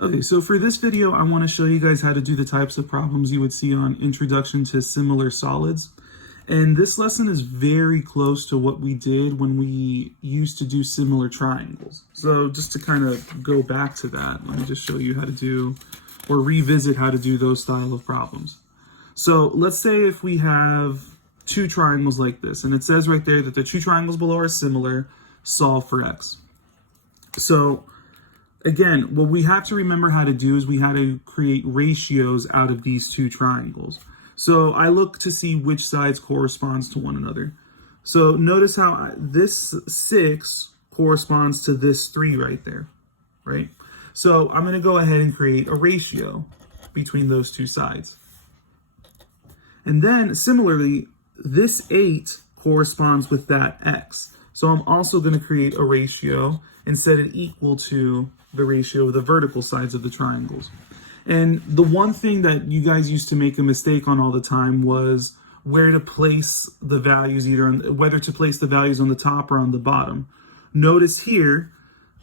Okay, so for this video, I want to show you guys how to do the types of problems you would see on Introduction to Similar Solids. And this lesson is very close to what we did when we used to do similar triangles. So just to kind of go back to that, let me just show you how to do, or revisit how to do those style of problems. So let's say if we have two triangles like this, and it says right there that the two triangles below are similar, solve for x. So again, what we have to remember how to do is we have to create ratios out of these two triangles. So I look to see which sides corresponds to one another. So notice how this 6 corresponds to this 3 right there, right? So I'm going to go ahead and create a ratio between those two sides. And then similarly, this 8 corresponds with that x. So I'm also going to create a ratio and set it equal to the ratio of the vertical sides of the triangles. And the one thing that you guys used to make a mistake on all the time was where to place the values, whether to place the values on the top or on the bottom. Notice here,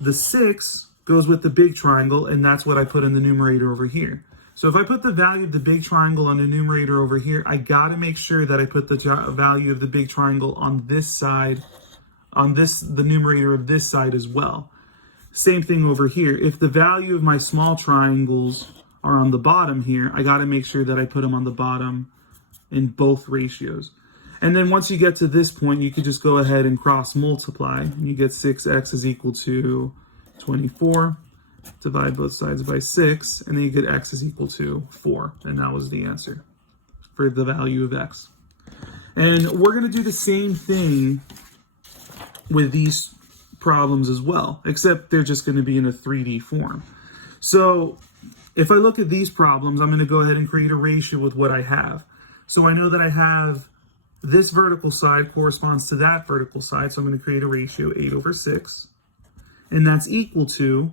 the 6 goes with the big triangle, and that's what I put in the numerator over here. So if I put the value of the big triangle on the numerator over here, I got to make sure that I put the value of the big triangle on this side, the numerator of this side as well. Same thing over here. If the value of my small triangles are on the bottom here, I got to make sure that I put them on the bottom in both ratios. And then once you get to this point, you could just go ahead and cross multiply. And you get 6x is equal to 24. Divide both sides by 6, and then you get x is equal to 4. And that was the answer for the value of x. And we're going to do the same thing with these problems as well, except they're just going to be in a 3D form. So if I look at these problems, I'm going to go ahead and create a ratio with what I have. So I know that I have this vertical side corresponds to that vertical side, so I'm going to create a ratio 8/6, and that's equal to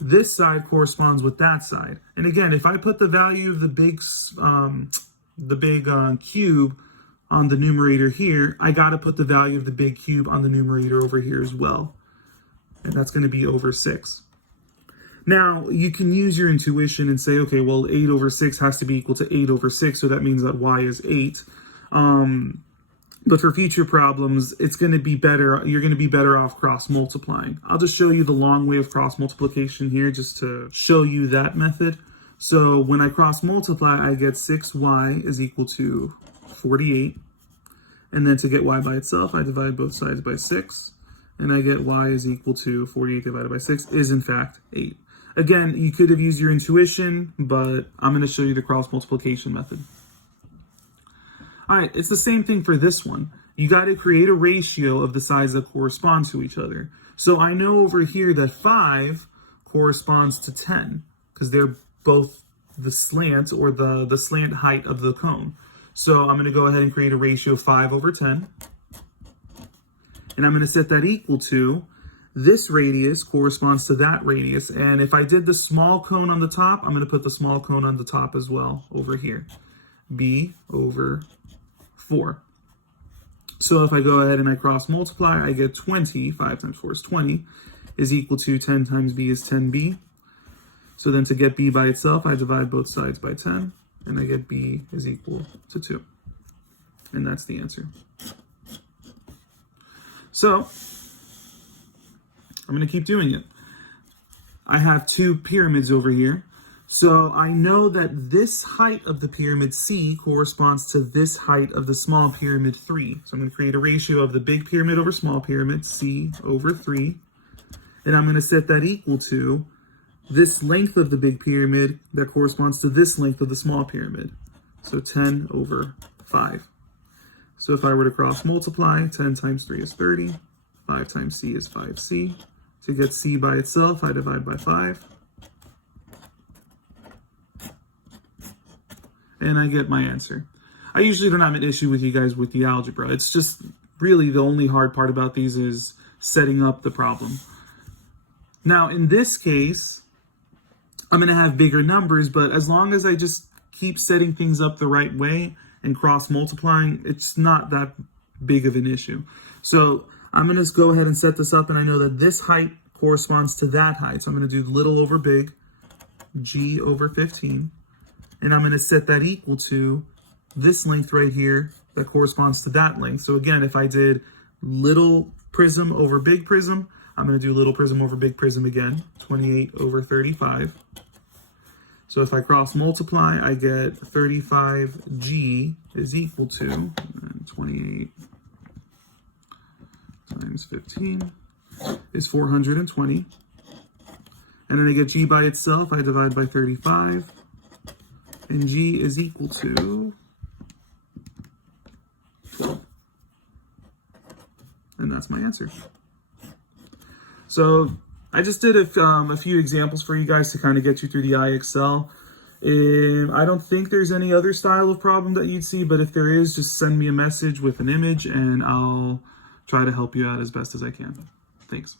this side corresponds with that side. And again, if I put the value of the big cube on the numerator here, I got to put the value of the big cube on the numerator over here as well. And that's going to be over 6. Now, you can use your intuition and say, okay, well, 8/6 has to be equal to 8/6, so that means that y is 8. But for future problems, it's going to be better. You're going to be better off cross multiplying. I'll just show you the long way of cross multiplication here just to show you that method. So when I cross multiply, I get 6y is equal to 48. And then to get y by itself, I divide both sides by 6. And I get y is equal to 48 divided by 6 is in fact 8. Again, you could have used your intuition, but I'm going to show you the cross multiplication method. All right, it's the same thing for this one. You got to create a ratio of the sides that correspond to each other. So I know over here that 5 corresponds to 10 because they're both the slant or the slant height of the cone. So I'm going to go ahead and create a ratio of 5/10. And I'm going to set that equal to this radius corresponds to that radius. And if I did the small cone on the top, I'm going to put the small cone on the top as well over here. b/4. So if I go ahead and I cross multiply, I get 20, 5 times 4 is 20, is equal to 10 times b is 10b. So then to get b by itself, I divide both sides by 10, and I get b is equal to 2. And that's the answer. So I'm going to keep doing it. I have two pyramids over here. So I know that this height of the pyramid C corresponds to this height of the small pyramid 3. So I'm going to create a ratio of the big pyramid over small pyramid, C/3. And I'm going to set that equal to this length of the big pyramid that corresponds to this length of the small pyramid. So 10/5. So if I were to cross multiply, 10 times 3 is 30. 5 times c is 5c. To get c by itself, I divide by 5. And I get my answer. I usually don't have an issue with you guys with the algebra. It's just really the only hard part about these is setting up the problem. Now, in this case, I'm going to have bigger numbers, but as long as I just keep setting things up the right way and cross multiplying, it's not that big of an issue. So I'm going to go ahead and set this up, and I know that this height corresponds to that height. So I'm going to do little over big. G over 15. And I'm going to set that equal to this length right here that corresponds to that length. So again, if I did little prism over big prism, I'm going to do little prism over big prism again, 28 over 35. So if I cross multiply, I get 35G is equal to 28 times 15 is 420. And then I get G by itself, I divide by 35. And G is equal to 12. And that's my answer. So I just did a few examples for you guys to kind of get you through the IXL. I don't think there's any other style of problem that you'd see, but if there is, just send me a message with an image and I'll try to help you out as best as I can. Thanks.